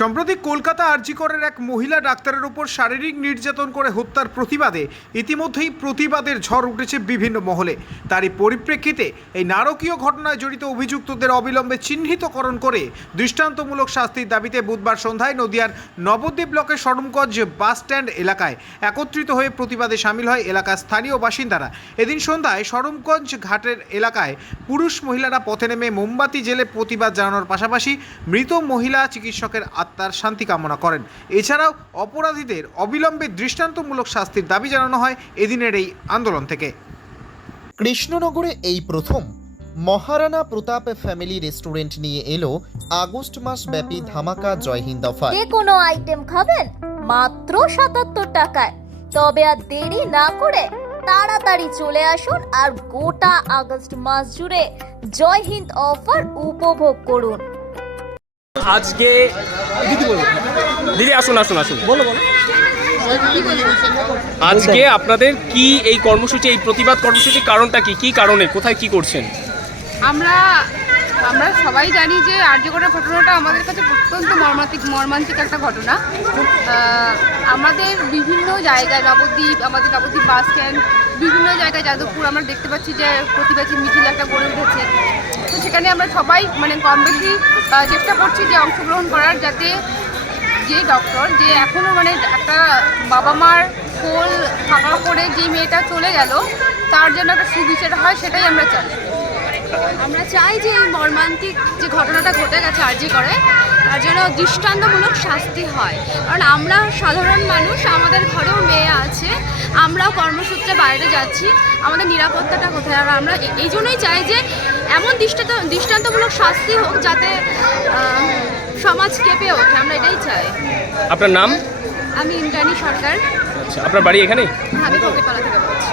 সম্প্রতি কলকাতা আরজিকরের এক মহিলা ডাক্তারের ওপর শারীরিক নির্যাতন করে হত্যার প্রতিবাদে ইতিমধ্যেই প্রতিবাদের ঝড় উঠেছে বিভিন্ন মহলে। তারই পরিপ্রেক্ষিতে এই নারকীয় ঘটনায় জড়িত অভিযুক্তদের অবিলম্বে চিহ্নিতকরণ করে দৃষ্টান্তমূলক শাস্তির দাবিতে বুধবার সন্ধ্যায় নদিয়ার নবদ্বীপ ব্লকের সরমগঞ্জ বাস স্ট্যান্ড এলাকায় একত্রিত হয়ে প্রতিবাদে সামিল হয় এলাকার স্থানীয় বাসিন্দারা। এদিন সন্ধ্যায় সরমগঞ্জ ঘাটের এলাকায় পুরুষ মহিলারা পথে নেমে মোমবাতি জেলে প্রতিবাদ জানানোর পাশাপাশি মৃত মহিলা চিকিৎসকের আত্মার শান্তি কামনা করেন। এছাড়াও অপরাধীদের অবিলম্বে দৃষ্টান্তমূলক শাস্তির দাবি জানানো হয় এদিনের এই আন্দোলন থেকে। কৃষ্ণনগরে এই প্রথম মহারানা প্রতাপ ফ্যামিলি রেস্টুরেন্ট নিয়ে এলো আগস্ট মাস ব্যাপী ধামাকা জয় হিন্দ অফার। যে কোনো আইটেম খাবেন মাত্র সাতাত্তর টাকায়। তবে আর দেরি না করে তাড়াতাড়ি চলে আসুন আর গোটা আগস্ট মাস জুড়ে জয় হিন্দ অফার উপভোগ করুন। আজকে দিদি আসুন আসুন আসুন। বলো বলো। আজকে আপনাদের কি এই কর্মসূচি এই প্রতিবাদ কর্মসূচি কারণটা কি? কি কারণে? কোথায় কি করছেন? আমরা আমরা সবাই জানি যে আর্যগড়ের ঘটনাটা আমাদের কাছে অত্যন্ত মর্মান্তিক মর্মান্তিক একটা ঘটনা। আমাদের বিভিন্ন জায়গায়, নবদ্বীপ, আমাদের নবদ্বীপ বাস স্ট্যান্ড, বিভিন্ন জায়গায় যাদবপুর, আমরা দেখতে পাচ্ছি যে প্রতিবাদী মিছিল একটা গড়ে উঠেছে। তো সেখানে আমরা সবাই মানে কম বেশি চেষ্টা করছি যে অংশগ্রহণ করার যাতে যে ডক্টর যে এখনও মানে একটা বাবা মার কোল ফাঁকা করে যে মেয়েটা চলে গেল, তার জন্য একটা সুবিচার হয়, সেটাই আমরা চাই। আমরা চাই যে এই মর্মান্তিক যে ঘটনাটা ঘটে গেছে আরজি করে তার জন্য দৃষ্টান্তমূলক শাস্তি হয়। কারণ আমরা সাধারণ মানুষ আমাদের ঘরেও মেয়ে আছে আমরাও কর্মসূত্রে বাইরে যাচ্ছি আমাদের নিরাপত্তাটা কোথায়? আর আমরা এই জন্যই চাই যে এমন দৃষ্টান্ত দৃষ্টান্তমূলক শাস্তি হোক যাতে সমাজ কেঁপে ওঠে আমরা এটাই চাই। আপনার নাম? আমি ইন্দ্রাণী সরকার। আচ্ছা আপনার বাড়ি এখানে আমি কবিপালা থেকে বলছি।